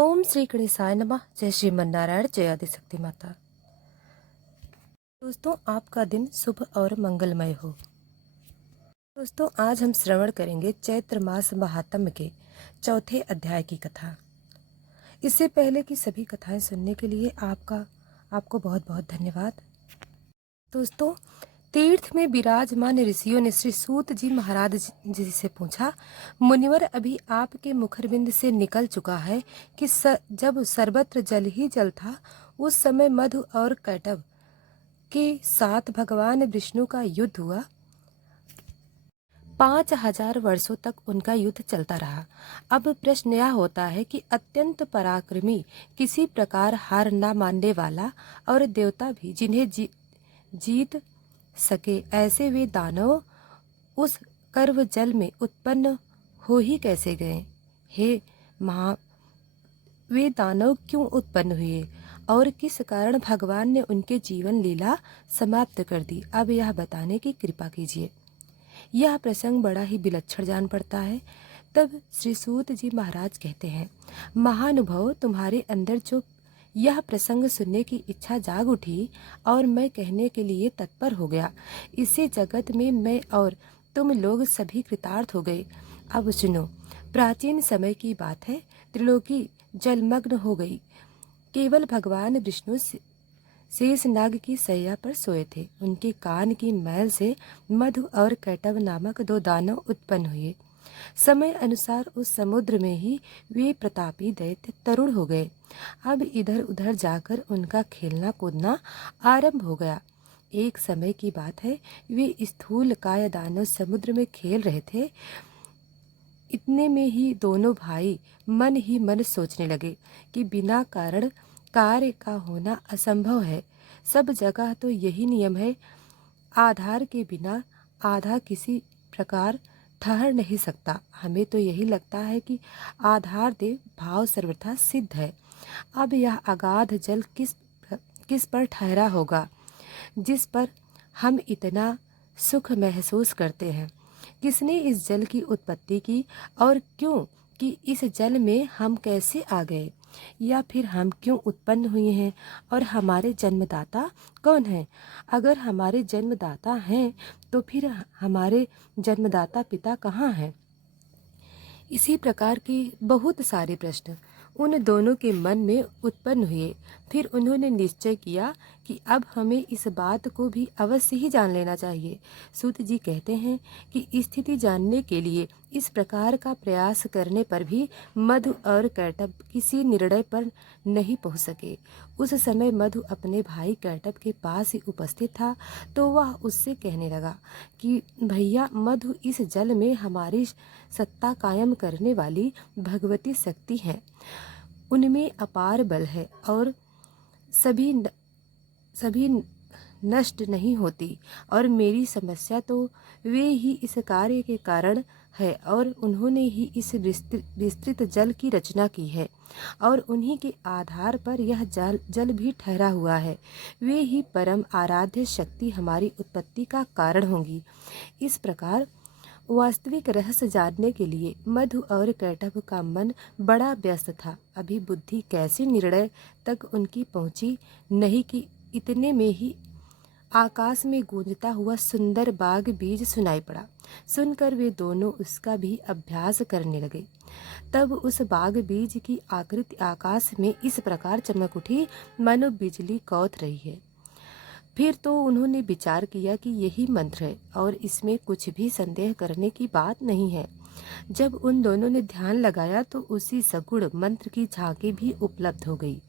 ओम श्री गणेशाय नमः। जय श्रीमन्नारायण, जय आदिशक्ति माता। दोस्तों, आपका दिन शुभ और मंगलमय हो। दोस्तों, आज हम श्रवण करेंगे चैत्र मास महात्म्य के चौथे अध्याय की कथा। इससे पहले की सभी कथाएं सुनने के लिए आपको बहुत बहुत धन्यवाद। दोस्तों, तीर्थ में विराजमान ऋषियों ने श्री सूत जी महाराज जी से पूछा, मुनिवर अभी आपके मुखरबिंद से निकल चुका है कि जब सर्वत्र जल ही जल था, उस समय मधु और कैटभ के साथ भगवान विष्णु का युद्ध हुआ। 5000 वर्षों तक उनका युद्ध चलता रहा। अब प्रश्न यह होता है कि अत्यंत पराक्रमी, किसी प्रकार हार न मानने वाला और देवता भी जिन्हें जीत सके, ऐसे वे दानव उस कर्व जल में उत्पन्न हो ही कैसे गए? हे महा, वे दानव क्यों उत्पन्न हुए और किस कारण भगवान ने उनके जीवन लीला समाप्त कर दी? अब यह बताने की कृपा कीजिए। यह प्रसंग बड़ा ही विलक्षण जान पड़ता है। तब श्री सूत जी महाराज कहते हैं, महानुभाव, तुम्हारे अंदर जो यह प्रसंग सुनने की इच्छा जाग उठी और मैं कहने के लिए तत्पर हो गया। इसी जगत में मैं और तुम लोग सभी कृतार्थ हो गए। अब सुनो। प्राचीन समय की बात है। त्रिलोकी जलमग्न हो गई। केवल भगवान विष्णु शेषनाग की शैया पर सोए थे। उनके कान की मैल से मधु और कैटभ नामक 2 दानव उत्पन्न हुए। समय अनुसार उस समुद्र में ही वे प्रतापी दैत्य तरुण हो गए। अब इधर उधर जाकर उनका खेलना कूदना आरंभ हो गया। एक समय की बात है, वे स्थूल काय दानव समुद्र में खेल रहे थे। इतने में ही दोनों भाई मन ही मन सोचने लगे कि बिना कारण कार्य का होना असंभव है। सब जगह तो यही नियम है, आधार के बिना आधा किसी प्रकार ठहर नहीं सकता। हमें तो यही लगता है कि आधार देव भाव सर्वथा सिद्ध है। अब यह अगाध जल किस पर ठहरा होगा जिस पर हम इतना सुख महसूस करते हैं? किसने इस जल की उत्पत्ति की और क्यों कि इस जल में हम कैसे आ गए, या फिर हम क्यों उत्पन्न हुए हैं और हमारे जन्मदाता कौन है? अगर हमारे जन्मदाता हैं तो फिर हमारे जन्मदाता पिता कहाँ हैं? इसी प्रकार के बहुत सारे प्रश्न उन दोनों के मन में उत्पन्न हुए। फिर उन्होंने निश्चय किया कि अब हमें इस बात को भी अवश्य ही जान लेना चाहिए। सूत जी कहते हैं कि स्थिति जानने के लिए इस प्रकार का प्रयास करने पर भी मधु और कैटभ किसी निर्णय पर नहीं पहुंच सके। उस समय मधु अपने भाई कैटभ के पास ही उपस्थित था, तो वह उससे कहने लगा कि भैया मधु, इस जल में हमारी सत्ता कायम करने वाली भगवती शक्ति है। उनमें अपार बल है और सभी नष्ट नहीं होती, और मेरी समस्या तो वे ही इस कार्य के कारण है, और उन्होंने ही इस विस्तृत जल की रचना की है, और उन्हीं के आधार पर यह जल भी ठहरा हुआ है। वे ही परम आराध्य शक्ति हमारी उत्पत्ति का कारण होंगी। इस प्रकार वास्तविक रहस्य जानने के लिए मधु और कैटभ का मन बड़ा व्यस्त था। अभी बुद्धि कैसे निर्णय तक उनकी पहुंची नहीं कि इतने में ही आकाश में गूंजता हुआ सुंदर बाग बीज सुनाई पड़ा। सुनकर वे दोनों उसका भी अभ्यास करने लगे। तब उस बाग बीज की आकृति आकाश में इस प्रकार चमक उठी मानो बिजली कौथ रही है। फिर तो उन्होंने विचार किया कि यही मंत्र है और इसमें कुछ भी संदेह करने की बात नहीं है। जब उन दोनों ने ध्यान लगाया तो उसी सगुण मंत्र की झांकी भी उपलब्ध हो गई।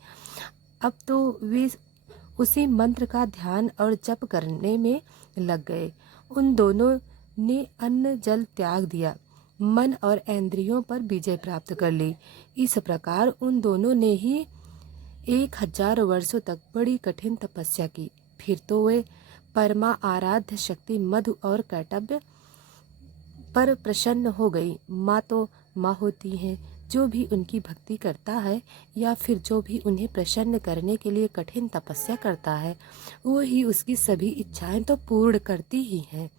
अब तो वे उसी मंत्र का ध्यान और जप करने में लग गए। उन दोनों ने अन्न जल त्याग दिया, मन और इंद्रियों पर विजय प्राप्त कर ली। इस प्रकार उन दोनों ने ही 1000 वर्षों तक बड़ी कठिन तपस्या की। फिर तो वे परमा आराध्य शक्ति मधु और कैटभ पर प्रसन्न हो गई। माँ तो माँ होती हैं। जो भी उनकी भक्ति करता है या फिर जो भी उन्हें प्रसन्न करने के लिए कठिन तपस्या करता है, वो ही उसकी सभी इच्छाएं तो पूर्ण करती ही हैं।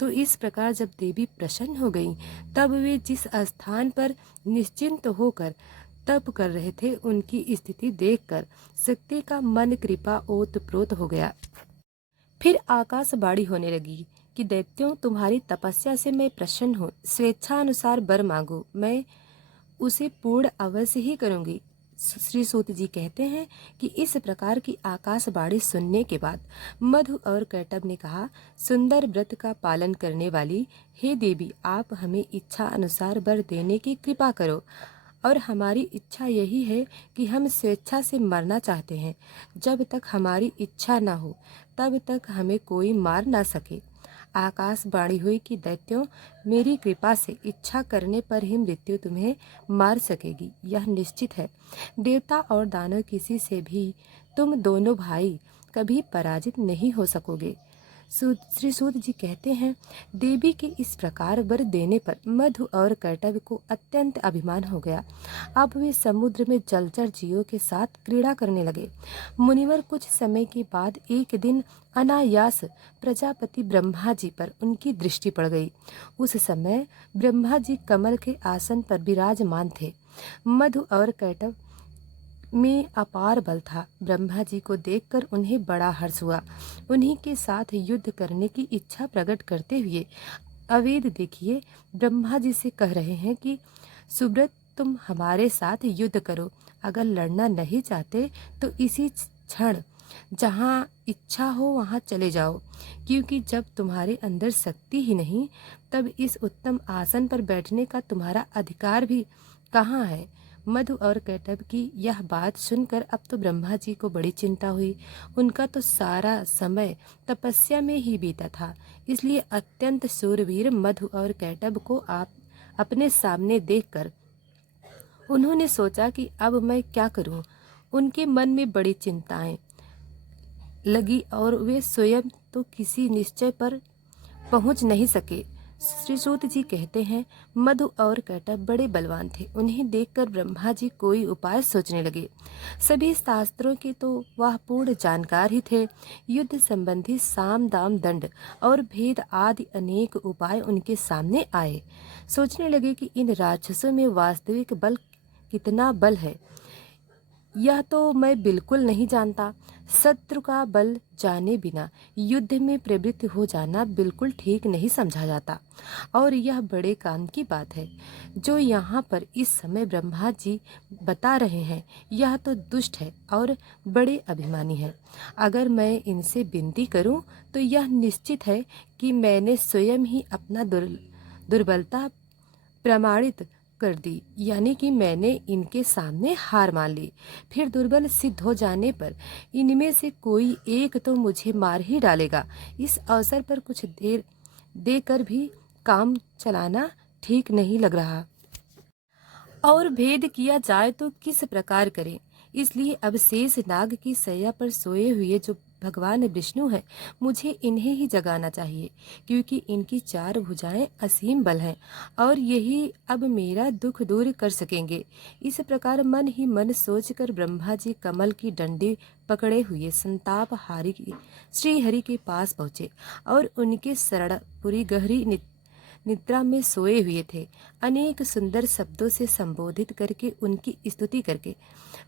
तो इस प्रकार जब देवी प्रसन्न हो गई, तब वे जिस स्थान पर निश्चिंत होकर तप कर रहे थे, उनकी स्थिति देखकर शक्ति का मन कृपा ओतप्रोत हो गया। फिर आकाशवाणी होने लगी कि दैत्यों, तुम्हारी तपस्या से मैं प्रसन्न हूँ। स्वेच्छानुसार वर मांगो, मैं उसे पूर्ण अवश्य ही करूंगी। श्री सूत जी कहते हैं कि इस प्रकार की आकाशवाणी सुनने के बाद मधु और कैटभ ने कहा, सुंदर व्रत का पालन करने वाली हे देवी, आप हमें इच्छा अनुसार वर देने की कृपा करो। और हमारी इच्छा यही है कि हम स्वेच्छा से मरना चाहते हैं। जब तक हमारी इच्छा न हो तब तक हमें कोई मार ना सके। आकाशवाणी हुई कि दैत्यों, मेरी कृपा से इच्छा करने पर ही मृत्यु तुम्हें मार सकेगी, यह निश्चित है। देवता और दानव किसी से भी तुम दोनों भाई कभी पराजित नहीं हो सकोगे। श्री सूत जी कहते हैं, देवी के इस प्रकार वर देने पर मधु और कैटभ को अत्यंत अभिमान हो गया। अब वे समुद्र में जलचर जीवों के साथ क्रीड़ा करने लगे। मुनिवर कुछ समय के बाद एक दिन अनायास प्रजापति ब्रह्मा जी पर उनकी दृष्टि पड़ गई। उस समय ब्रह्मा जी कमल के आसन पर विराजमान थे। मधु और कैटभ में अपार बल था। ब्रह्मा जी को देखकर उन्हें बड़ा हर्ष हुआ। उन्हीं के साथ युद्ध करने की इच्छा प्रकट करते हुए अवेद देखिए ब्रह्मा जी से कह रहे हैं कि सुब्रत, तुम हमारे साथ युद्ध करो। अगर लड़ना नहीं चाहते तो इसी क्षण जहाँ इच्छा हो वहाँ चले जाओ, क्योंकि जब तुम्हारे अंदर शक्ति ही नहीं तब इस उत्तम आसन पर बैठने का तुम्हारा अधिकार भी कहाँ है। मधु और कैटभ की यह बात सुनकर अब तो ब्रह्मा जी को बड़ी चिंता हुई। उनका तो सारा समय तपस्या में ही बीता था, इसलिए अत्यंत शूरवीर मधु और कैटभ को आप अपने सामने देखकर उन्होंने सोचा कि अब मैं क्या करूं। उनके मन में बड़ी चिंताएं लगी और वे स्वयं तो किसी निश्चय पर पहुंच नहीं सके। श्री सूत जी कहते हैं, मधु और कैटभ बड़े बलवान थे। उन्हें देखकर ब्रह्मा जी कोई उपाय सोचने लगे। सभी शास्त्रों के तो वह पूर्ण जानकार ही थे। युद्ध संबंधी साम दाम दंड और भेद आदि अनेक उपाय उनके सामने आए। सोचने लगे कि इन राक्षसों में वास्तविक बल कितना बल है, यह तो मैं बिल्कुल नहीं जानता। शत्रु का बल जाने बिना युद्ध में प्रवृत्त हो जाना बिल्कुल ठीक नहीं समझा जाता, और यह बड़े काम की बात है जो यहाँ पर इस समय ब्रह्मा जी बता रहे हैं। यह तो दुष्ट है और बड़े अभिमानी है। अगर मैं इनसे विनती करूं तो यह निश्चित है कि मैंने स्वयं ही अपना दुर्बलता प्रमाणित कर दी, यानी कि मैंने इनके सामने हार मान ली। फिर दुर्बल सिद्ध हो जाने पर इनमें से कोई एक तो मुझे मार ही डालेगा। इस अवसर पर कुछ देर देकर भी काम चलाना ठीक नहीं लग रहा। और भेद किया जाए तो किस प्रकार करें। इसलिए अब शेष नाग की सैया पर सोए हुए जो भगवान विष्णु हैं, मुझे इन्हें ही जगाना चाहिए, क्योंकि इनकी चार भुजाएं असीम बल हैं और यही अब मेरा दुख दूर कर सकेंगे। इस प्रकार मन ही मन सोचकर ब्रह्मा जी कमल की डंडी पकड़े हुए संताप हारी श्री हरि के पास पहुँचे और उनके शरण पूरी गहरी निद्रा में सोए हुए थे। अनेक सुंदर शब्दों से संबोधित करके उनकी स्तुति करके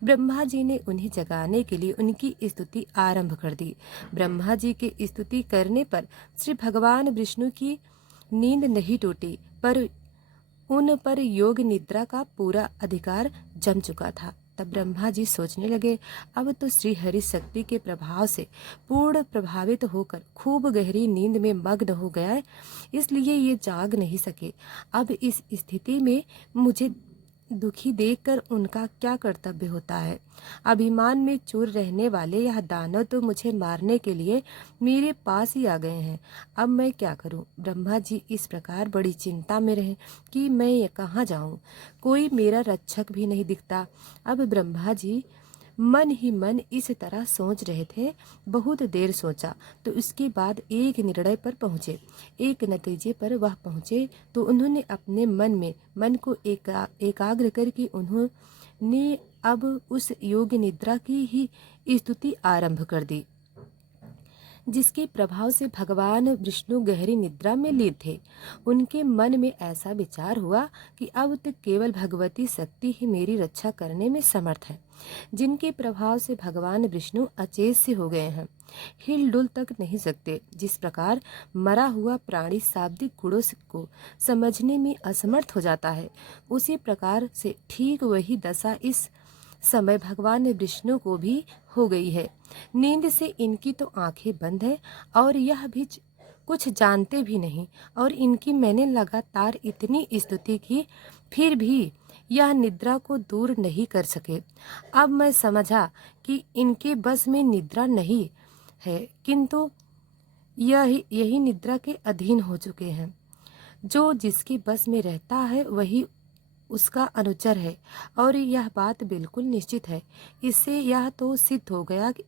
ब्रह्मा जी ने उन्हें जगाने के लिए उनकी स्तुति आरंभ कर दी। ब्रह्मा जी के स्तुति करने पर श्री भगवान विष्णु की नींद नहीं टूटी, पर उन पर योग निद्रा का पूरा अधिकार जम चुका था। तब ब्रह्मा जी सोचने लगे, अब तो श्री हरि शक्ति के प्रभाव से पूर्ण प्रभावित होकर खूब गहरी नींद में मग्न हो गया है, इसलिए ये जाग नहीं सके। अब इस स्थिति में मुझे दुखी देखकर उनका क्या कर्तव्य होता है। अभिमान में चूर रहने वाले यह दानव तो मुझे मारने के लिए मेरे पास ही आ गए हैं। अब मैं क्या करूं। ब्रह्मा जी इस प्रकार बड़ी चिंता में रहे कि मैं कहाँ जाऊं। कोई मेरा रक्षक भी नहीं दिखता। अब ब्रह्मा जी मन ही मन इस तरह सोच रहे थे। बहुत देर सोचा तो उसके बाद एक निर्णय पर पहुँचे। एक नतीजे पर वह पहुँचे तो उन्होंने अपने मन को एकाग्र करके उन्होंने अब उस योग निद्रा की ही स्तुति आरंभ कर दी। जिसके प्रभाव से भगवान विष्णु गहरी निद्रा में लीन थे। उनके मन में ऐसा विचार हुआ कि अब तक केवल भगवती शक्ति ही मेरी रक्षा करने में समर्थ है, जिनके प्रभाव से भगवान विष्णु अचेत से हो गए हैं, हिल डुल तक नहीं सकते। जिस प्रकार मरा हुआ प्राणी शाब्दिक गुणों को समझने में असमर्थ हो जाता है, उसी प्रकार से ठीक वही दशा इस समय भगवान विष्णु को भी हो गई है। नींद से इनकी तो आंखें बंद है और यह भी कुछ जानते भी नहीं, और इनकी मैंने लगातार इतनी स्तुति की, फिर भी यह निद्रा को दूर नहीं कर सके। अब मैं समझा कि इनके बस में निद्रा नहीं है, किंतु यही निद्रा के अधीन हो चुके हैं। जो जिसके बस में रहता है वही उसका अनुचर है, और यह बात बिल्कुल निश्चित है। इससे यह तो सिद्ध हो गया कि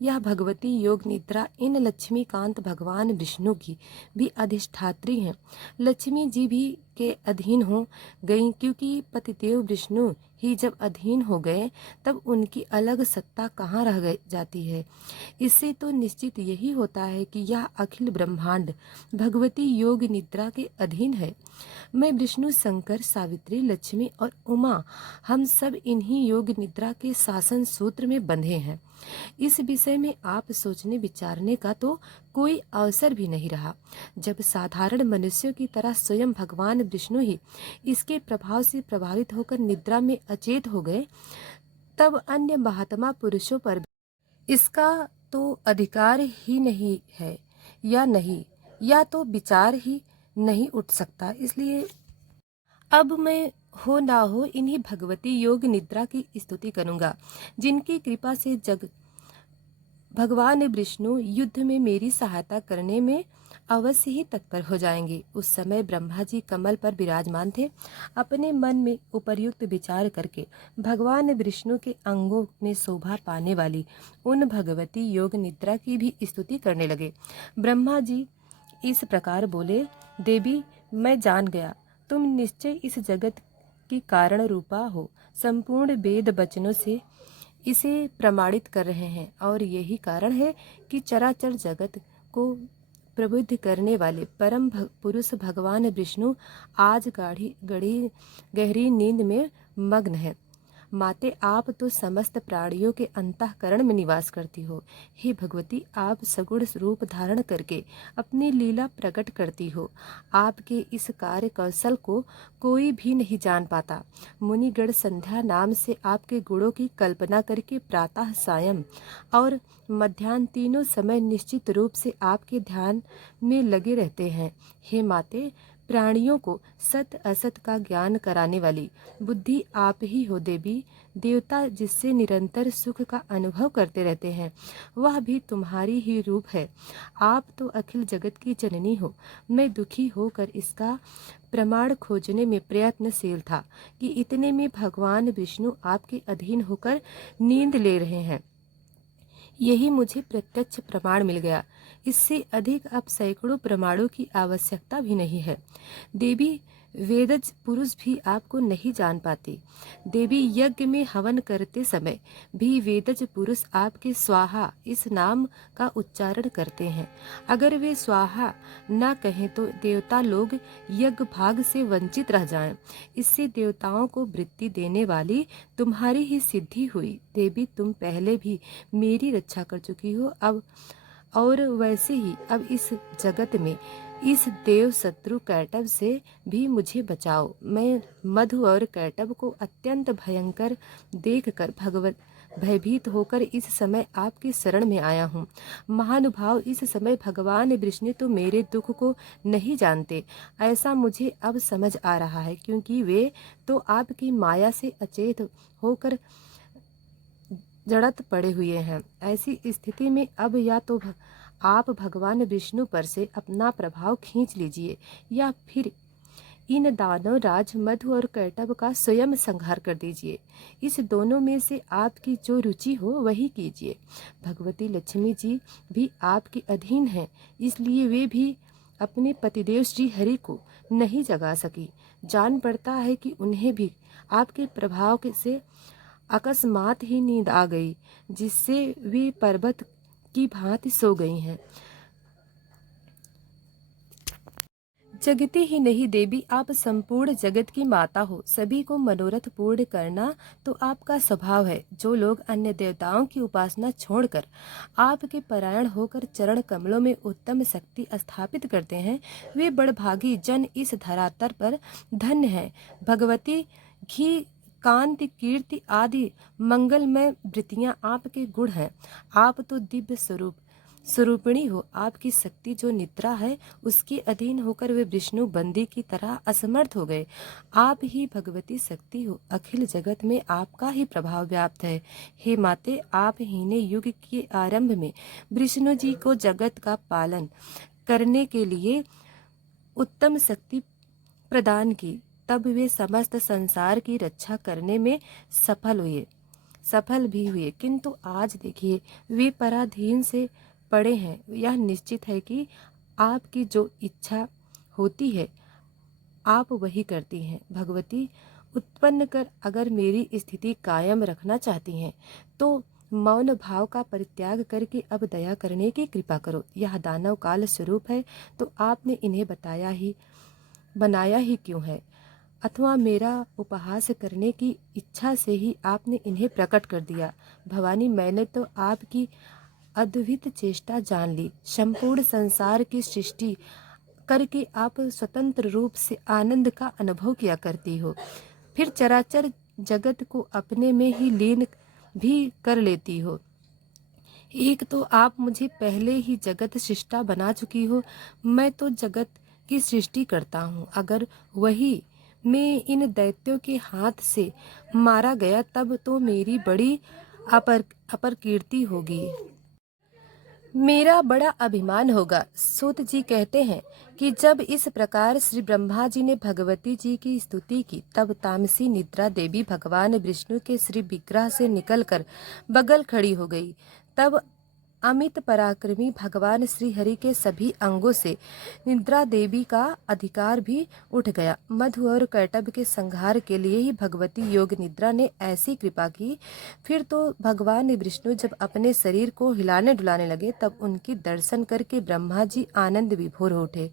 यह भगवती योग निद्रा इन लक्ष्मीकांत भगवान विष्णु की भी अधिष्ठात्री हैं। लक्ष्मी जी भी के अधीन हो गई, क्योंकि पतिदेव विष्णु ही जब अधीन हो गए तब उनकी अलग सत्ता कहाँ रह जाती है। इससे तो निश्चित यही होता है कि यह अखिल ब्रह्मांड भगवती योग निद्रा के अधीन है। मैं विष्णु, शंकर, सावित्री, लक्ष्मी और उमा, हम सब इन्हीं योग निद्रा के शासन सूत्र में बंधे हैं। इस विषय में आप सोचने विचारने का तो कोई अवसर भी नहीं रहा। जब साधारण मनुष्यों की तरह स्वयं भगवान विष्णु ही इसके प्रभाव से प्रभावित होकर निद्रा में अचेत हो गए, तब अन्य महात्मा पुरुषों पर इसका तो अधिकार ही नहीं है, या तो विचार ही नहीं उठ सकता। इसलिए अब मैं हो ना हो इन्हीं भगवती योग निद्रा की स्तुति करूंगा, जिनकी कृपा से भगवान विष्णु युद्ध में मेरी सहायता करने में अवश्य ही तत्पर हो जाएंगे। उस समय ब्रह्मा जी कमल पर विराजमान थे। अपने मन में उपर्युक्त विचार करके भगवान विष्णु के अंगों में शोभा पाने वाली उन भगवती योग निद्रा की भी स्तुति करने लगे। ब्रह्मा जी इस प्रकार बोले, देवी, मैं जान गया, तुम निश्चय इस जगत की कारण रूपा हो। संपूर्ण वेद वचनों से इसे प्रमाणित कर रहे हैं, और यही कारण है कि चराचर जगत को प्रबुद्ध करने वाले परम पुरुष भगवान विष्णु आज गहरी नींद में मग्न है। माते, आप तो समस्त प्राणियों के अंतःकरण में निवास करती हो। हे भगवती, आप सगुण रूप धारण करके अपनी लीला प्रकट करती हो। आपके इस कार्य कौशल को कोई भी नहीं जान पाता। मुनिगण संध्या नाम से आपके गुणों की कल्पना करके प्रातः, सायं और मध्याह्न तीनों समय निश्चित रूप से आपके ध्यान में लगे रहते हैं। हे माते, प्राणियों को सत असत का ज्ञान कराने वाली बुद्धि आप ही हो। देवी, देवता जिससे निरंतर सुख का अनुभव करते रहते हैं, वह भी तुम्हारी ही रूप है। आप तो अखिल जगत की जननी हो। मैं दुखी होकर इसका प्रमाण खोजने में प्रयत्नशील था कि इतने में भगवान विष्णु आपके अधीन होकर नींद ले रहे हैं। यही मुझे प्रत्यक्ष प्रमाण मिल गया। इससे अधिक अब सैकड़ों प्रमाणों की आवश्यकता भी नहीं है। देवी, वेदज पुरुष भी आपको नहीं जान पाते। देवी, यज्ञ में हवन करते समय भी वेदज पुरुष आपके स्वाहा इस नाम का उच्चारण करते हैं। अगर वे स्वाहा न कहें तो देवता लोग यज्ञ भाग से वंचित रह जाएं। इससे देवताओं को वृत्ति देने वाली तुम्हारी ही सिद्धि हुई। देवी, तुम पहले भी मेरी रक्षा कर चुकी हो, अब और वैसे ही अब इस जगत में इस देव शत्रु कैटव से भी मुझे बचाओ। मैं मधु और कैटव को अत्यंत भयंकर देखकर भयभीत होकर इस समय आपकी शरण में आया हूँ। महानुभाव, इस समय भगवान विष्णु तो मेरे दुख को नहीं जानते, ऐसा मुझे अब समझ आ रहा है, क्योंकि वे तो आपकी माया से अचेत होकर जड़त पड़े हुए हैं। ऐसी स्थिति में अब या तो आप भगवान विष्णु पर से अपना प्रभाव खींच लीजिए, या फिर इन दानव राज मधु और कैटव का स्वयं संहार कर दीजिए। इस दोनों में से आपकी जो रुचि हो वही कीजिए। भगवती लक्ष्मी जी भी आपके अधीन हैं, इसलिए वे भी अपने पतिदेव श्री हरि को नहीं जगा सकी। जान पड़ता है कि उन्हें भी आपके प्रभाव से अकस्मात ही नींद आ गई, जिससे वे पर्वत की भांति सो गई हैं। जगती ही नहीं देवी, आप संपूर्ण जगत की माता हो। सभी को मनोरथ पूर्ण करना तो आपका स्वभाव है। जो लोग अन्य देवताओं की उपासना छोड़कर आपके परायण होकर चरण कमलों में उत्तम शक्ति स्थापित करते हैं, वे बड़भागी जन इस धरातल पर धन्य हैं। भगवती, घी, कांति, कीर्ति आदि मंगलमय वृत्तियां आपके गुण हैं। आप तो दिव्य स्वरूपिणी हो। आपकी शक्ति जो निद्रा है, उसके अधीन होकर वे विष्णु बंदी की तरह असमर्थ हो गए। आप ही भगवती शक्ति हो। अखिल जगत में आपका ही प्रभाव व्याप्त है। हे माते, आप ही ने युग के आरंभ में विष्णु जी को जगत का पालन करने के लिए उत्तम शक्ति प्रदान की। तब वे समस्त संसार की रक्षा करने में सफल भी हुए। किंतु आज देखिए, वे पराधीन से पड़े हैं। यह निश्चित है कि आपकी जो इच्छा होती है आप वही करती हैं। भगवती, उत्पन्न कर अगर मेरी स्थिति कायम रखना चाहती हैं तो मौन भाव का परित्याग करके अब दया करने की कृपा करो। यह दानव काल स्वरूप है तो आपने इन्हें बनाया ही क्यों है? अथवा मेरा उपहास करने की इच्छा से ही आपने इन्हें प्रकट कर दिया। भवानी, मैंने तो आपकी अद्भुत चेष्टा जान ली। संपूर्ण संसार की सृष्टि करके आप स्वतंत्र रूप से आनंद का अनुभव किया करती हो, फिर चराचर जगत को अपने में ही लीन भी कर लेती हो। एक तो आप मुझे पहले ही जगत सृष्टा बना चुकी हो। मैं तो जगत की सृष्टि करता हूँ। अगर वही मैं इन दैत्यों के हाथ से मारा गया तब तो मेरी बड़ी अपकीर्ति होगी, मेरा बड़ा अभिमान होगा। सूत जी कहते हैं कि जब इस प्रकार श्री ब्रह्मा जी ने भगवती जी की स्तुति की, तब तामसी निद्रा देवी भगवान विष्णु के श्री विग्रह से निकलकर बगल खड़ी हो गई। तब अमित पराक्रमी भगवान श्री हरि के सभी अंगों से निद्रा देवी का अधिकार भी उठ गया। मधु और कैटभ के संहार के लिए ही भगवती योग निद्रा ने ऐसी कृपा की। फिर तो भगवान विष्णु जब अपने शरीर को हिलाने डुलाने लगे, तब उनकी दर्शन करके ब्रह्मा जी आनंद विभोर हो उठे।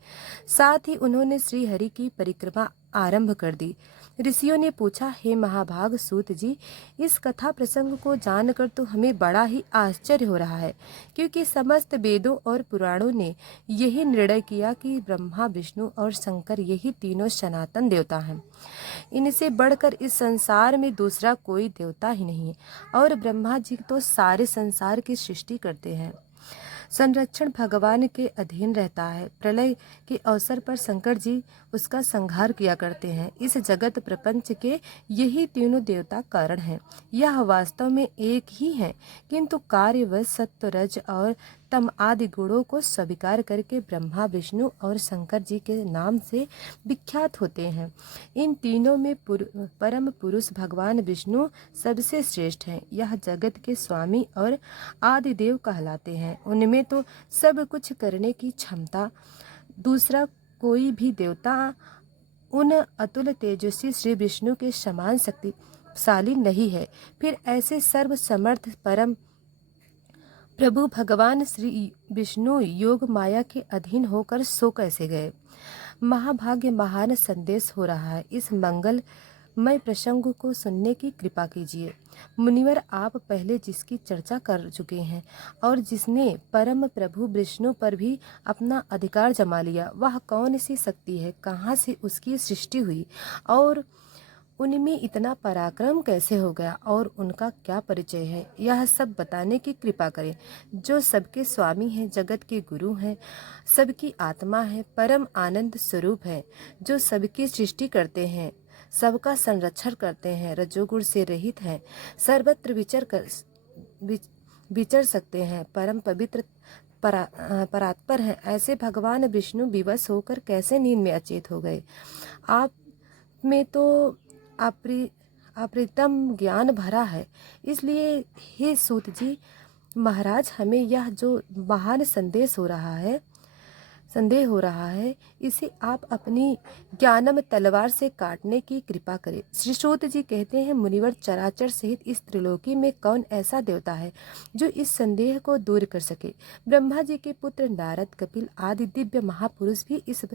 साथ ही उन्होंने श्री हरि की परिक्रमा आरंभ कर दी। ऋषियों ने पूछा, हे महाभाग सूत जी, इस कथा प्रसंग को जानकर तो हमें बड़ा ही आश्चर्य हो रहा है, क्योंकि समस्त वेदों और पुराणों ने यही निर्णय किया कि ब्रह्मा, विष्णु और शंकर यही तीनों सनातन देवता हैं। इनसे बढ़कर इस संसार में दूसरा कोई देवता ही नहीं है, और ब्रह्मा जी तो सारे संसार की सृष्टि करते हैं। संरक्षण भगवान के अधीन रहता है। प्रलय के अवसर पर शंकर जी उसका संहार किया करते हैं। इस जगत प्रपंच के यही तीनों देवता कारण हैं। यह वास्तव में एक ही है, किंतु कार्य व सत्व, रज और तम आदि गुणों को स्वीकार करके ब्रह्मा, विष्णु और शंकर जी के नाम से विख्यात होते हैं। इन तीनों में परम पुरुष भगवान विष्णु सबसे श्रेष्ठ हैं। यह जगत के स्वामी और आदि देव कहलाते हैं। उनमें तो सब कुछ करने की क्षमता दूसरा कोई भी देवता उन अतुल तेजस्वी श्री विष्णु के समान शक्तिशाली नहीं है। फिर ऐसे सर्व समर्थ परम प्रभु भगवान श्री विष्णु योग माया के अधीन होकर सो कैसे गए? महाभाग्य महान संदेश हो रहा है। इस मंगलमय प्रसंग को सुनने की कृपा कीजिए। मुनिवर, आप पहले जिसकी चर्चा कर चुके हैं और जिसने परम प्रभु विष्णु पर भी अपना अधिकार जमा लिया, वह कौन सी शक्ति है, कहाँ से उसकी सृष्टि हुई और उनमें इतना पराक्रम कैसे हो गया और उनका क्या परिचय है, यह सब बताने की कृपा करें। जो सबके स्वामी हैं, जगत के गुरु हैं, सबकी आत्मा है, परम आनंद स्वरूप है, जो सबकी सृष्टि करते हैं, सबका संरक्षण करते हैं, रजोगुण से रहित हैं, सर्वत्र विचर सकते हैं, परम पवित्र परात्पर हैं। ऐसे भगवान विष्णु विवश होकर कैसे नींद में अचेत हो गए? आप में तो अप्रितम ज्ञान भरा है। इसलिए हे सूत जी महाराज, हमें यह जो महान संदेश हो रहा है, संदेह हो रहा है, इसे आप अपनी ज्ञानम तलवार से काटने की कृपा करें। श्री सूत जी कहते हैं, मुनिवर, चराचर सहित इस त्रिलोकी में कौन ऐसा देवता है जो इस संदेह को दूर कर सके। ब्रह्मा जी के पुत्र नारद, कपिल आदि दिव्य महापुरुष भी इस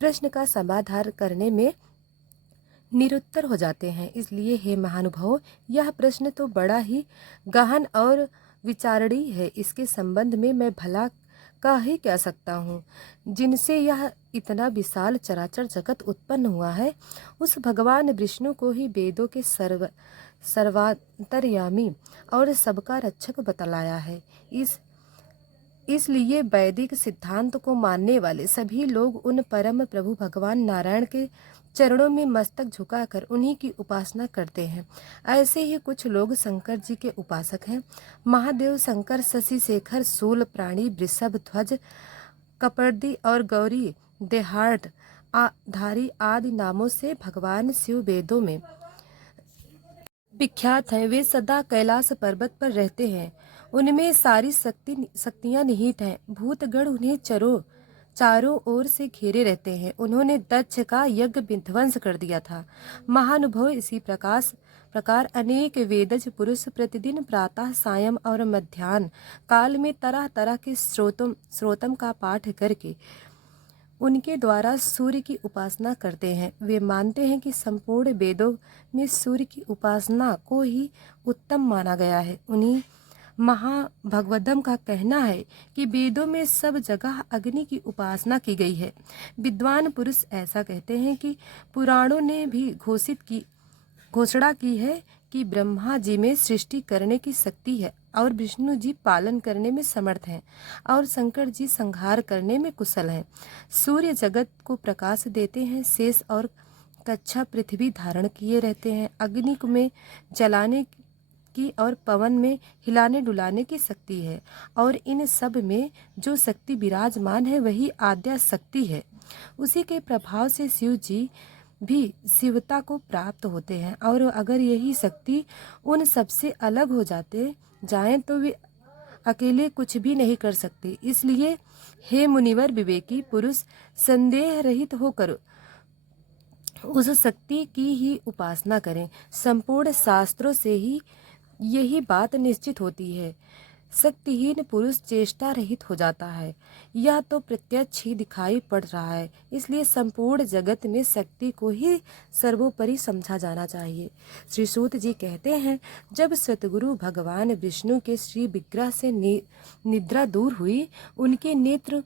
प्रश्न का समाधान करने में निरुत्तर हो जाते हैं। इसलिए हे महानुभाव, यह प्रश्न तो बड़ा ही गहन और विचारणीय है। इसके संबंध में मैं भला का ही कह सकता हूँ। जिनसे यह इतना विशाल चराचर जगत उत्पन्न हुआ है, उस भगवान विष्णु को ही वेदों के सर्वांतर्यामी और सबका रक्षक बतलाया है। इसलिए वैदिक सिद्धांत को मानने वाले सभी लोग उन परम प्रभु भगवान नारायण के चरणों में मस्तक झुकाकर उन्हीं की उपासना करते हैं। ऐसे ही कुछ लोग शंकर जी के उपासक हैं। महादेव शंकर, शशि शेखर, शूल प्राणी, वृषभ ध्वज, कपर्दी और गौरी देहाड़ धारी आदि नामों से भगवान शिव वेदों में विख्यात हैं। वे सदा कैलाश पर्वत पर रहते हैं। उनमें सारी शक्तियां निहित हैं। भूतगण उन्हें चारों ओर से घेरे रहते हैं। उन्होंने दक्ष का यज्ञ विध्वंस कर दिया था। महानुभव, इसी प्रकार अनेक वेदज पुरुष प्रतिदिन प्रातः, सायं और मध्याह्न काल में तरह तरह के स्रोतम का पाठ करके उनके द्वारा सूर्य की उपासना करते हैं। वे मानते हैं कि संपूर्ण वेदों में सूर्य की उपासना को ही उत्तम माना गया है। उन्हीं महाभगवदम का कहना है कि वेदों में सब जगह अग्नि की उपासना की गई है। विद्वान पुरुष ऐसा कहते हैं कि पुराणों ने भी घोषणा की है कि ब्रह्मा जी में सृष्टि करने की शक्ति है और विष्णु जी पालन करने में समर्थ हैं और शंकर जी संहार करने में कुशल हैं। सूर्य जगत को प्रकाश देते हैं। शेष और कच्छा पृथ्वी धारण किए रहते हैं। अग्नि में जलाने की और पवन में हिलाने डुलाने की शक्ति है और इन सब में जो शक्ति विराजमान है वही आद्या शक्ति है। उसी के प्रभाव से शिव जी भी शिवता को प्राप्त होते हैं और अगर यही शक्ति उन सबसे अलग हो जाएं तो वे अकेले कुछ भी नहीं कर सकते। इसलिए हे मुनिवर, विवेकी पुरुष संदेह रहित होकर उस शक्ति की ही उपासना करें। संपूर्ण शास्त्रों से ही यही बात निश्चित होती है। शक्तिहीन पुरुष चेष्टा रहित हो जाता है। यह तो प्रत्यक्ष ही दिखाई पड़ रहा है। इसलिए संपूर्ण जगत में शक्ति को ही सर्वोपरि समझा जाना चाहिए। श्री सूत जी कहते हैं, जब सतगुरु भगवान विष्णु के श्री विग्रह से निद्रा दूर हुई, उनके नेत्र,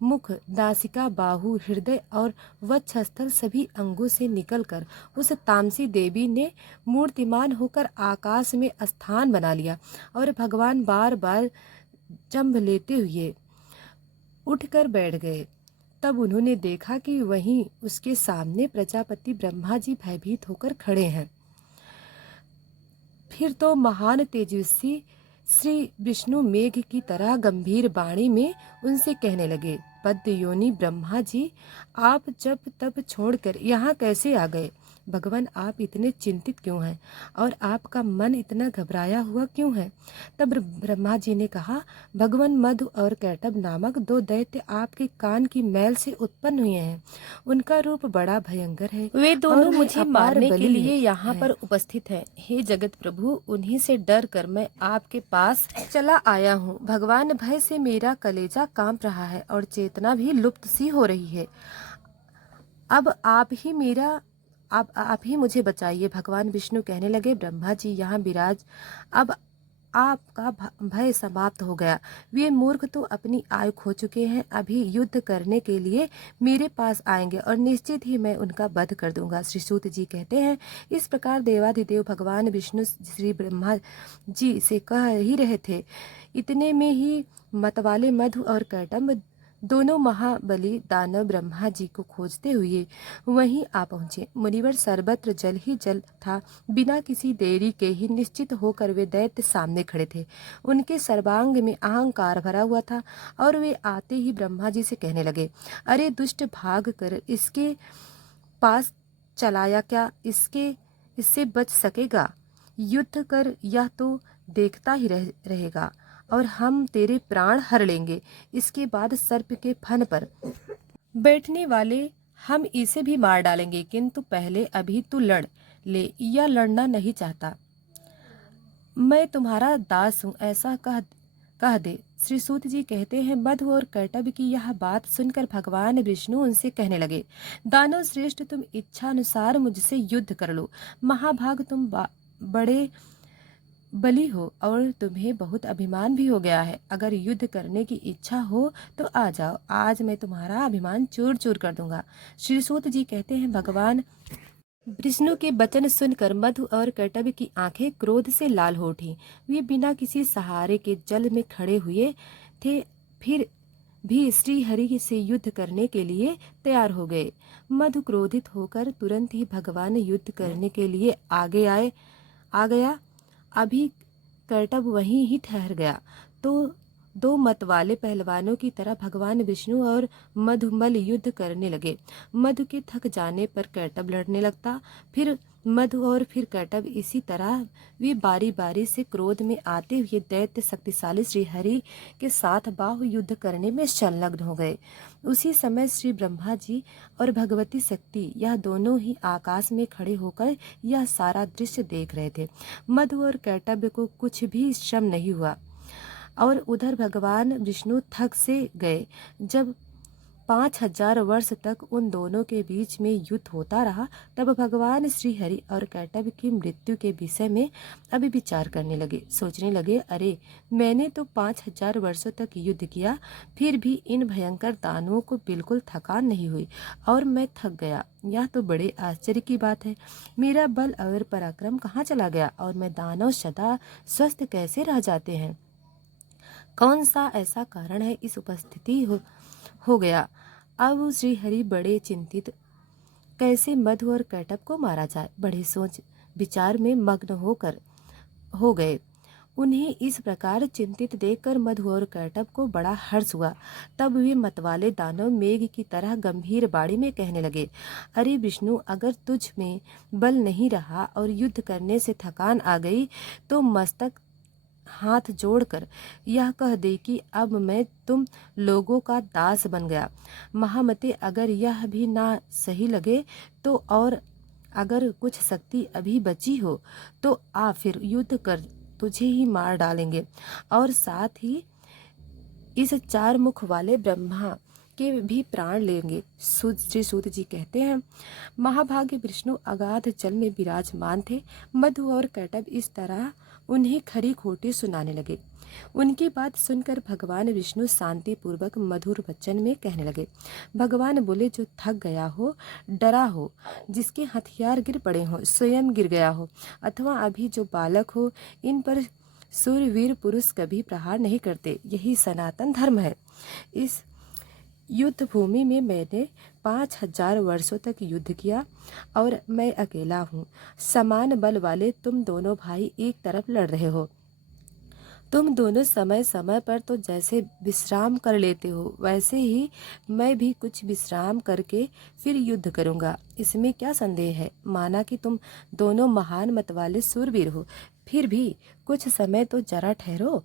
मुख, नासिका, बाहु, हृदय और वक्षस्थल सभी अंगों से निकलकर उस तामसी देवी ने मूर्तिमान होकर आकाश में स्थान बना लिया और भगवान बार बार जंभ लेते हुए उठकर बैठ गए। तब उन्होंने देखा कि वहीं उसके सामने प्रजापति ब्रह्मा जी भयभीत होकर खड़े हैं। फिर तो महान तेजस्वी श्री विष्णु मेघ की तरह गंभीर वाणी में उनसे कहने लगे, पद्म योनि ब्रह्मा जी, आप जब तब छोड़कर यहाँ कैसे आ गए? भगवान, आप इतने चिंतित क्यों हैं और आपका मन इतना घबराया हुआ क्यों है? तब ब्रह्मा जी ने कहा, भगवान, मधु और कैटभ नामक दो दैत्य आपके कान की मैल से उत्पन्न हुए हैं। उनका रूप बड़ा भयंकर है। वे दोनों मुझे मारने के लिए यहाँ पर उपस्थित हैं। हे जगत प्रभु, उन्हीं से डर कर मैं आपके पास चला आया हूँ। भगवान, भय से मेरा कलेजा कांप रहा है और चेतना भी लुप्त सी हो रही है। अब आप ही मुझे बचाइए। भगवान विष्णु कहने लगे, ब्रह्मा जी यहाँ विराज, अब आपका भय समाप्त हो गया। वे मूर्ख तो अपनी आयु खो चुके हैं, अभी युद्ध करने के लिए मेरे पास आएंगे और निश्चित ही मैं उनका वध कर दूंगा। श्री सूत जी कहते हैं, इस प्रकार देवाधिदेव भगवान विष्णु श्री ब्रह्मा जी से कह ही रहे थे, इतने में ही मतवाले मधु और कैटभ दोनों महाबली दानव ब्रह्मा जी को खोजते हुए वहीं आ पहुंचे। मुनिवर, सर्वत्र जल ही जल था। बिना किसी देरी के ही निश्चित होकर वे दैत्य सामने खड़े थे। उनके सर्वांग में अहंकार भरा हुआ था और वे आते ही ब्रह्मा जी से कहने लगे, अरे दुष्ट, भाग कर इसके पास चलाया क्या? इससे बच सकेगा? युद्ध कर यह तो देखता ही रहेगा। और हम तेरे प्राण हर लेंगे। इसके बाद सर्प के फन पर बैठने वाले हम इसे भी मार डालेंगे, किंतु पहले अभी तू लड़ ले। या लड़ना नहीं चाहता? मैं तुम्हारा दास हूँ, ऐसा कह दे। श्री सूत जी कहते हैं, मधु और कैटभ की यह बात सुनकर भगवान विष्णु उनसे कहने लगे, दानव श्रेष्ठ, तुम इच्छा अनुसार मुझसे युद्ध कर लो। महाभाग, तुम बड़े बली हो और तुम्हें बहुत अभिमान भी हो गया है। अगर युद्ध करने की इच्छा हो तो आ जाओ, आज मैं तुम्हारा अभिमान चूर चूर कर दूंगा। श्री सूत जी कहते हैं, भगवान विष्णु के वचन सुनकर मधु और कैटभ की आंखें क्रोध से लाल हो उठी। वे बिना किसी सहारे के जल में खड़े हुए थे, फिर भी श्री हरि से युद्ध करने के लिए तैयार हो गए। मधु क्रोधित होकर तुरंत ही भगवान युद्ध करने के लिए आ गया। अभी कैटभ वहीं ही ठहर गया तो दो मत वाले पहलवानों की तरह भगवान विष्णु और मधुमल युद्ध करने लगे। मधु के थक जाने पर कैटभ लड़ने लगता, फिर मधु और फिर कैटभ। इसी तरह वे बारी बारी से क्रोध में आते हुए दैत्य शक्तिशाली श्रीहरि के साथ बाहु युद्ध करने में संलग्न हो गए। उसी समय श्री ब्रह्मा जी और भगवती शक्ति, यह दोनों ही आकाश में खड़े होकर यह सारा दृश्य देख रहे थे। मधु और कैटभ को कुछ भी श्रम नहीं हुआ और उधर भगवान विष्णु थक से गए। जब 5000 वर्ष तक उन दोनों के बीच में युद्ध होता रहा, तब भगवान श्री हरि और कैटभ की मृत्यु के विषय में अभी विचार करने लगे। सोचने लगे, अरे मैंने तो 5000 वर्षों तक युद्ध किया, फिर भी इन भयंकर दानवों को बिल्कुल थकान नहीं हुई और मैं थक गया। यह तो बड़े आश्चर्य की बात है। मेरा बल और पराक्रम कहाँ चला गया और मैं दानव सदा स्वस्थ कैसे रह जाते हैं? कौन सा ऐसा कारण है इस उपस्थिति हो गया? अब श्री हरि बड़े चिंतित, कैसे मधु और कैटभ को मारा जाए, बड़े सोच विचार में मग्न हो गए। उन्हें इस प्रकार चिंतित देखकर मधु और कैटभ को बड़ा हर्ष हुआ। तब वे मतवाले दानव मेघ की तरह गंभीर बाणी में कहने लगे, अरे विष्णु, अगर तुझ में बल नहीं रहा और युद्ध करने से थकान आ गई तो मस्तक हाथ जोड़कर यह कह दे कि अब मैं तुम लोगों का दास बन गया। महामते, अगर यह भी ना सही लगे तो और अगर कुछ शक्ति अभी बची हो तो आ, फिर युद्ध कर, तुझे ही मार डालेंगे और साथ ही इस 4 मुख वाले ब्रह्मा के भी प्राण लेंगे। श्री सूत जी कहते हैं, महाभाग्य विष्णु अगाध जल में विराजमान थे। मधु और कैटभ इस तरह उन्हें खरी खोटी सुनाने लगे। उनकी बात सुनकर भगवान विष्णु शांति पूर्वक मधुर वचन में कहने लगे। भगवान बोले, जो थक गया हो, डरा हो, जिसके हथियार गिर पड़े हो, स्वयं गिर गया हो, अथवा अभी जो बालक हो, इन पर सूरवीर पुरुष कभी प्रहार नहीं करते। यही सनातन धर्म है। इस युद्ध भूमि में मैंने 5000 वर्षों तक युद्ध किया और मैं अकेला हूँ। समान बल वाले तुम दोनों भाई एक तरफ लड़ रहे हो। तुम दोनों समय समय पर तो जैसे विश्राम कर लेते हो, वैसे ही मैं भी कुछ विश्राम करके फिर युद्ध करूँगा। इसमें क्या संदेह है? माना कि तुम दोनों महान मत वाले सूरवीर हो, फिर भी कुछ समय तो जरा ठहरो,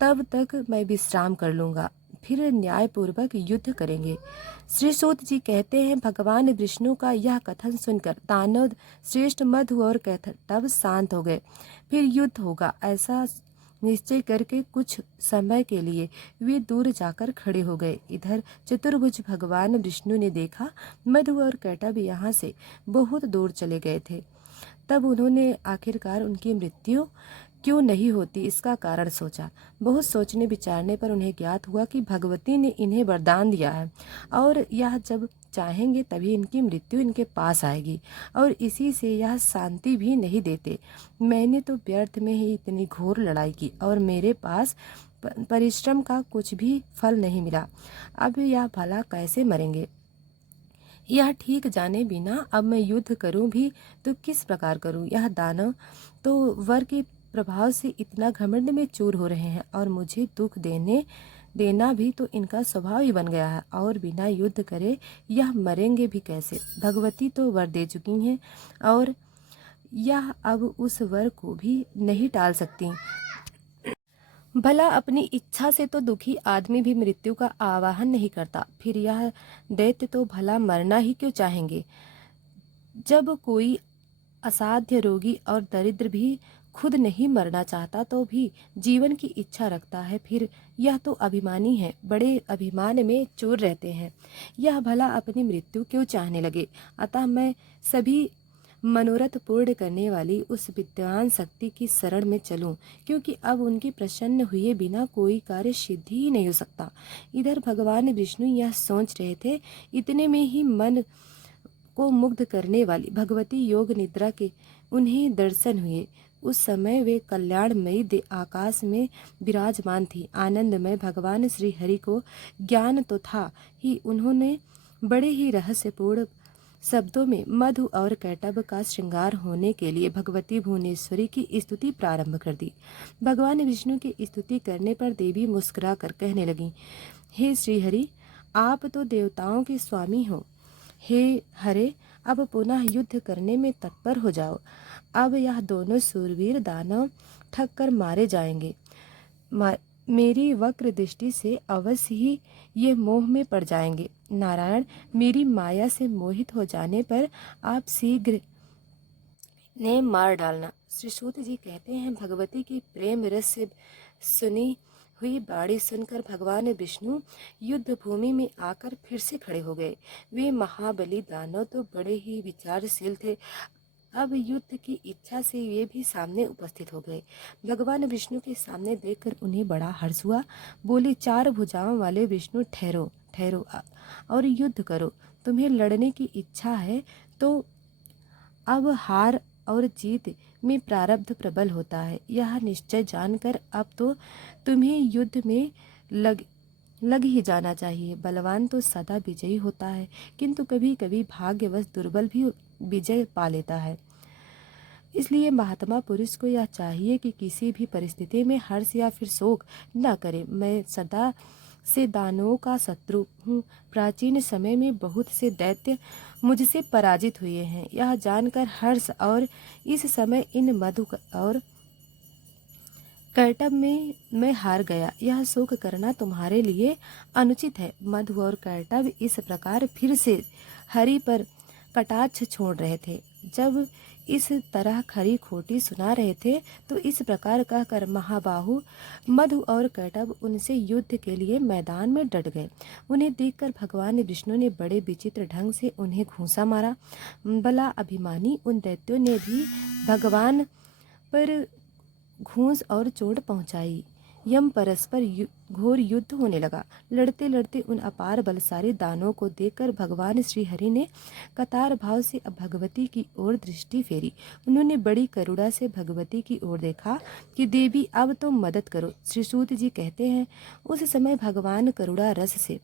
तब तक मैं विश्राम कर लूँगा, फिर न्यायपूर्वक युद्ध करेंगे। श्री सूत जी कहते हैं, भगवान विष्णु का यह कथन सुनकर दानव श्रेष्ठ मधु और कैटभ शांत हो गए। फिर युद्ध होगा ऐसा निश्चय करके कुछ समय के लिए वे दूर जाकर खड़े हो गए। इधर चतुर्भुज भगवान विष्णु ने देखा मधु और कैटभ यहाँ से बहुत दूर चले गए थे। तब उन्होंने आखिरकार उनकी मृत्यु क्यों नहीं होती इसका कारण सोचा। बहुत सोचने विचारने पर उन्हें ज्ञात हुआ कि भगवती ने इन्हें वरदान दिया है और यह जब चाहेंगे तभी इनकी मृत्यु इनके पास आएगी और इसी से यह शांति भी नहीं देते। मैंने तो व्यर्थ में ही इतनी घोर लड़ाई की और मेरे पास परिश्रम का कुछ भी फल नहीं मिला। अब यह भला कैसे मरेंगे, यह ठीक जाने बिना अब मैं युद्ध करूं भी तो किस प्रकार करूं। यह दानव तो वर के प्रभाव से इतना घमंड में चूर हो रहे हैं और मुझे दुख देना भी तो इनका स्वभाव ही बन गया है और बिना युद्ध करे यह मरेंगे भी कैसे। भगवती तो वर दे चुकी हैं और यह अब उस वर को भी नहीं टाल सकती। भला अपनी इच्छा से तो दुखी आदमी भी मृत्यु का आवाहन नहीं करता, फिर यह दैत्य तो भला मरना ही क्यों चाहेंगे। जब कोई असाध्य रोगी और दरिद्र भी खुद नहीं मरना चाहता तो भी जीवन की इच्छा रखता है, फिर यह तो अभिमानी है, बड़े अभिमान में चूर रहते हैं। यह भला अपनी मृत्यु क्यों चाहने लगे। अतः मैं सभी मनोरथ पूर्ण करने वाली उस विद्वान शक्ति की शरण में चलूं, क्योंकि अब उनकी प्रसन्न हुए बिना कोई कार्य सिद्ध ही नहीं हो सकता। इधर भगवान विष्णु यह सोच रहे थे, इतने में ही मन को मुग्ध करने वाली भगवती योग निद्रा के उन्हें दर्शन हुए। उस समय वे कल्याणमयी आकाश में विराजमान थी। आनंदमय भगवान श्री हरि को ज्ञान तो था ही, उन्होंने बड़े ही रहस्यपूर्ण शब्दों में मधु और कैटभ का श्रृंगार होने के लिए भगवती भुवनेश्वरी की स्तुति प्रारंभ कर दी। भगवान विष्णु की स्तुति करने पर देवी मुस्कुरा कर कहने लगी, हे श्रीहरि, आप तो देवताओं के स्वामी हो। हे हरे, अब पुनः युद्ध करने में तत्पर हो जाओ। अब यह दोनों सूरवीर दानव ठग कर मारे जाएंगे। मेरी वक्र दृष्टि से अवश्य ही ये मोह में पड़ जाएंगे। नारायण, मेरी माया से मोहित हो जाने पर आप शीघ्र ने मार डालना। श्री सूत जी कहते हैं, भगवती की प्रेम रस से सुनी हुई बाणी सुनकर भगवान विष्णु युद्ध भूमि में आकर फिर से खड़े हो गए। वे महाबली दानव तो बड़े ही विचारशील थे। अब युद्ध की इच्छा से वे भी सामने उपस्थित हो गए। भगवान विष्णु के सामने देखकर उन्हें बड़ा हर्ष हुआ। बोले, चार भुजाओं वाले विष्णु, ठहरो ठहरो और युद्ध करो। तुम्हें लड़ने की इच्छा है तो अब हार और जीत में प्रारब्ध प्रबल होता है, यह निश्चय जानकर अब तो तुम्हें युद्ध में लग ही जाना चाहिए। बलवान तो सदा विजयी होता है, किंतु कभी कभी भाग्यवश दुर्बल भी विजय पा लेता है। इसलिए महात्मा पुरुष को यह चाहिए कि किसी भी परिस्थिति में हर्ष या फिर शोक न करे। मैं सदा से दानवों का शत्रु हूँ। प्राचीन समय में बहुत से दैत्य मुझसे पराजित हुए हैं। यह जानकर हर्ष और इस समय इन मधु और कैटभ में मैं हार गया, यह शोक करना तुम्हारे लिए अनुचित है। मधु और कैटभ इस प्रकार फिर से हरि पर कटाक्ष छोड़ रहे थे। जब इस तरह खरी खोटी सुना रहे थे तो इस प्रकार कहकर महाबाहु मधु और कैटभ उनसे युद्ध के लिए मैदान में डट गए। उन्हें देखकर भगवान विष्णु ने बड़े विचित्र ढंग से उन्हें घूंसा मारा। भला अभिमानी उन दैत्यों ने भी भगवान पर घूंस और चोट पहुंचाई। यम परस्पर घोर युद्ध होने लगा। लड़ते लड़ते उन अपार बलशाली दानों को देखकर भगवान श्री हरि ने कतार भाव से अब भगवती की ओर दृष्टि फेरी। उन्होंने बड़ी करुणा से भगवती की ओर देखा कि देवी अब तो मदद करो। श्री सूत जी कहते हैं, उस समय भगवान करुणा रस से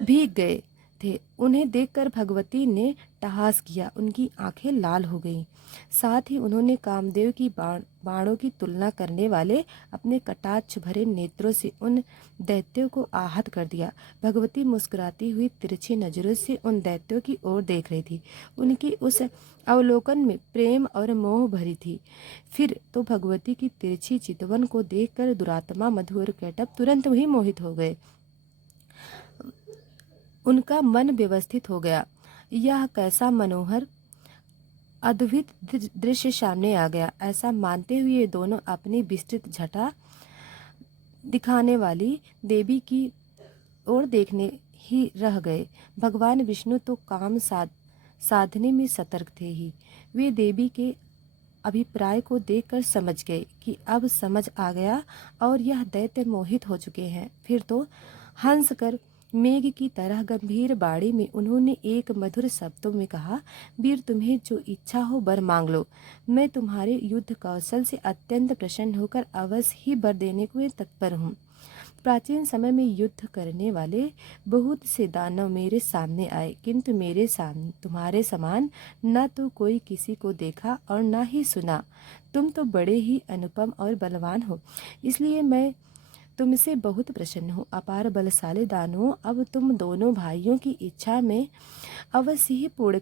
भीग गए थे। उन्हें देखकर भगवती ने टहास किया, उनकी आंखें लाल हो गईं। साथ ही उन्होंने कामदेव की बाणों की तुलना करने वाले अपने कटाक्ष भरे नेत्रों से उन दैत्यों को आहत कर दिया। भगवती मुस्कुराती हुई तिरछी नजरों से उन दैत्यों की ओर देख रही थी। उनकी उस अवलोकन में प्रेम और मोह भरी थी। फिर तो भगवती की तिरछी चितवन को देखकर दुरात्मा मधु और कैटभ तुरंत ही मोहित हो गए। उनका मन व्यवस्थित हो गया। यह कैसा मनोहर अद्भुत दृश्य सामने आ गया। ऐसा मानते हुए दोनों अपनी विस्तृत जटा दिखाने वाली देवी की ओर देखने ही रह गए। भगवान विष्णु तो काम साधने में सतर्क थे ही। वे देवी के अभिप्राय को देखकर समझ गए कि अब समझ आ गया और यह दैत्य मोहित हो चुके हैं। फिर तो हंस कर मेघ की तरह गंभीर बाणी में उन्होंने एक मधुर शब्दों में कहा, वीर, तुम्हें जो इच्छा हो वर मांग लो। मैं तुम्हारे युद्ध कौशल से अत्यंत प्रसन्न होकर अवश्य ही वर देने को तत्पर हूँ। प्राचीन समय में युद्ध करने वाले बहुत से दानव मेरे सामने आए, किंतु मेरे सामने तुम्हारे समान न तो कोई किसी को देखा और न ही सुना। तुम तो बड़े ही अनुपम और बलवान हो, इसलिए मैं तुमसे बहुत प्रसन्न हूँ। अपार बलशाली दानवों, अब तुम दोनों भाइयों की इच्छा में अवश्य ही पूर्ण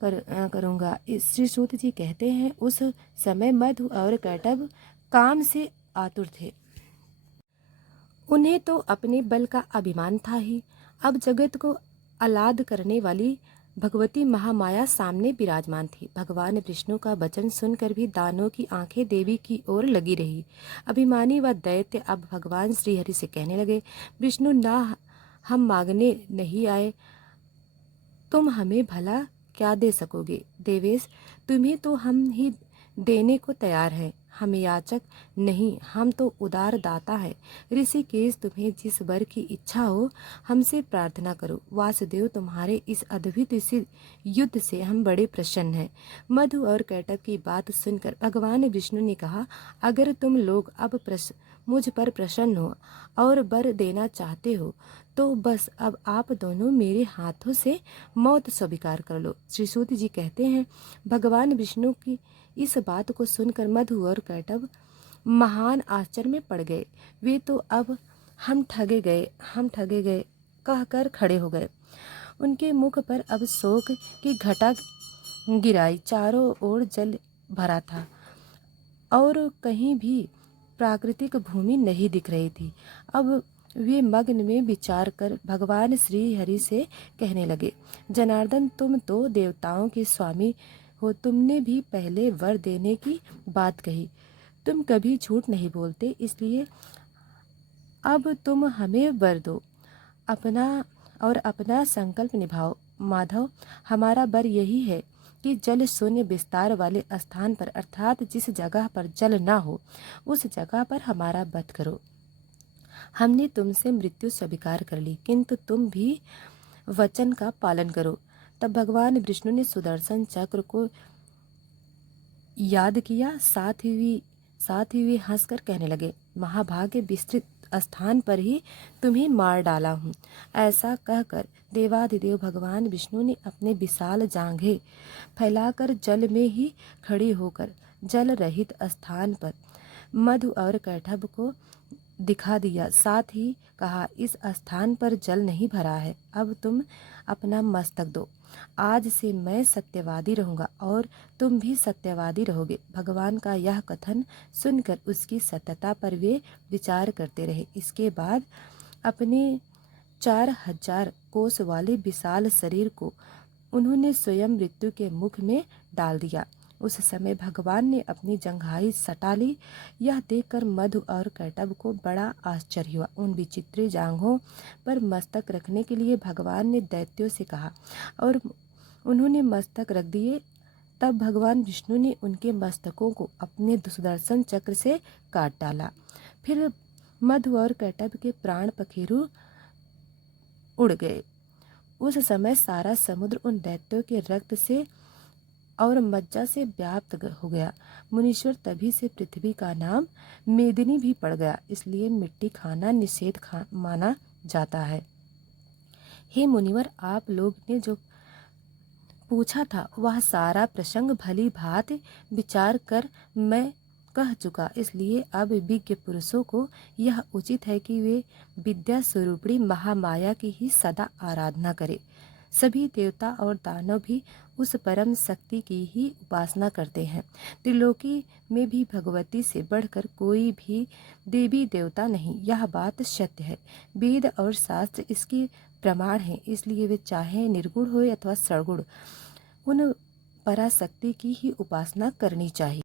करूँगा। श्री सूत जी कहते हैं, उस समय मधु और कैटभ काम से आतुर थे। उन्हें तो अपने बल का अभिमान था ही, अब जगत को आह्लाद करने वाली भगवती महामाया सामने विराजमान थी। भगवान विष्णु का वचन सुनकर भी दानों की आंखें देवी की ओर लगी रही। अभिमानी व दैत्य अब भगवान श्रीहरि से कहने लगे, विष्णु ना, हम मांगने नहीं आए, तुम हमें भला क्या दे सकोगे? देवेश, तुम्हें तो हम ही देने को तैयार हैं, हम याचक नहीं, हम तो उदार दाता है। ऋषिकेश, तुम्हें जिस वर की इच्छा हो हमसे प्रार्थना करो। वासुदेव, तुम्हारे इस अद्भुत से युद्ध से हम बड़े प्रसन्न हैं। मधु और कैटव की बात सुनकर भगवान विष्णु ने कहा, अगर तुम लोग अब मुझ पर प्रसन्न हो और वर देना चाहते हो तो बस अब आप दोनों मेरे हाथों से मौत स्वीकार कर लो। श्री सूत जी कहते हैं, भगवान विष्णु की इस बात को सुनकर मधु और कैटव महान आश्चर्य में पड़ गए। वे तो अब हम ठगे गए कहकर खड़े हो गए। उनके मुख पर अब शोक की घटा गिराई। चारों ओर जल भरा था और कहीं भी प्राकृतिक भूमि नहीं दिख रही थी। अब वे मग्न में विचार कर भगवान श्री हरि से कहने लगे, जनार्दन, तुम तो देवताओं के स्वामी हो, तुमने भी पहले वर देने की बात कही। तुम कभी झूठ नहीं बोलते, इसलिए अब तुम हमें वर दो, अपना संकल्प निभाओ। माधव, हमारा वर यही है कि जल शून्य विस्तार वाले स्थान पर, अर्थात जिस जगह पर जल ना हो, उस जगह पर हमारा वध करो। हमने तुमसे मृत्यु स्वीकार कर ली, किंतु तुम भी वचन का पालन करो। तब भगवान विष्णु ने सुदर्शन चक्र को याद किया, साथ ही वे हंसकर कहने लगे, महाभाग्य विस्तृत स्थान पर ही तुम्हें मार डाला हूँ। ऐसा कहकर देवाधिदेव भगवान विष्णु ने अपने विशाल जांघें फैलाकर जल में ही खड़ी होकर जल रहित स्थान पर मधु और कैटभ को दिखा दिया। साथ ही कहा, इस स्थान पर जल नहीं भरा है, अब तुम अपना मस्तक दो। आज से मैं सत्यवादी रहूंगा और तुम भी सत्यवादी रहोगे। भगवान का यह कथन सुनकर उसकी सत्यता पर वे विचार करते रहे। इसके बाद अपने 4000 कोस वाले विशाल शरीर को उन्होंने स्वयं मृत्यु के मुख में डाल दिया। उस समय भगवान ने अपनी जंघाई सटा ली। यह देखकर मधु और कैटभ को बड़ा आश्चर्य हुआ। उन विचित्र जांघों पर मस्तक रखने के लिए भगवान ने दैत्यों से कहा और उन्होंने मस्तक रख दिए। तब भगवान विष्णु ने उनके मस्तकों को अपने सुदर्शन चक्र से काट डाला। फिर मधु और कैटभ के प्राण पखेरु उड़ गए। उस समय सारा समुद्र उन दैत्यों के रक्त से और मज्जा से व्याप्त हो गया। मुनीश्वर, तभी से पृथ्वी का नाम मेदिनी भी पड़ गया, इसलिए मिट्टी खाना निषेध माना जाता है। हे मुनिवर, आप लोग ने जो पूछा था वह सारा प्रसंग भली भांति विचार कर मैं कह चुका, इसलिए अब विज्ञ पुरुषों को यह उचित है कि वे विद्या स्वरूपिणी महामाया की ही सदा आराधना करें। सभी देवता और दानव भी उस परम शक्ति की ही उपासना करते हैं। त्रिलोकी में भी भगवती से बढ़कर कोई भी देवी देवता नहीं, यह बात सत्य है। वेद और शास्त्र इसकी प्रमाण है, इसलिए वे चाहे निर्गुण हो अथवा सगुण, उन पराशक्ति की ही उपासना करनी चाहिए।